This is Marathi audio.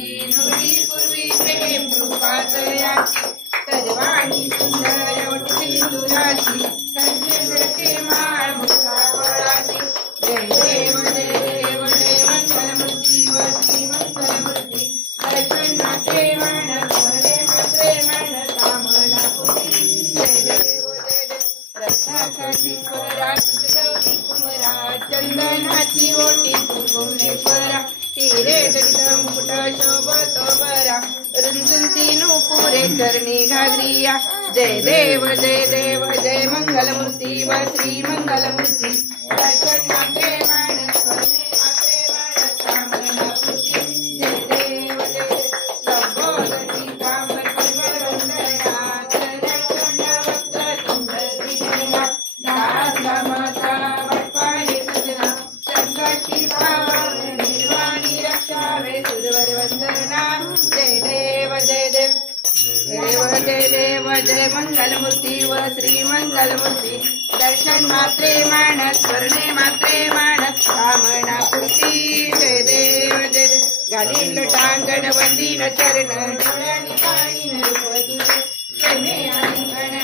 नुरी पूर्वी प्रेम कृपातयाची सर्वाणी सुंदर ओठ सिंदुराची कंठे माळ मुक्ताफळाची जय देव जय देव जय मंगलमूर्ती व श्री मंगलमूर्ती दर्शन मात्रे मन स्मरे मात्रे मन कामना पूर्ती जय देव जय देव रत्नाची स्वराची गौरी कुमरा चंदनाची ओटी कुंकुमेश्वरा हिरे जडित मुकुट शोभतो बरा रुंजुंती नुपुरे चरणी घागरिया जय देव जय मंगलमूर्ती व श्री मंगलमूर्ती दर्शन मात्रे मान स्मरे मात्रे मन कामना पूर्ती जय देव जय देव लंबोदरी कामर वंदना चरण वस्त्र सुंदर दास माता वटपाणी सजना शंकरची भावाने निर्वाणी रक्षावे सुरवर वंदना जय देव जय देव देव जय देव जय मंगलमूर्ती व श्री मंगलमूर्ती दर्शन मात्रे मान स्मरणे मात्रे मान कामना पूर्ती जय देव जय देव घालील टांगण वंदीन चरण डोळ्यानी पाणी रूप तुझे प्रेमे आलिंगन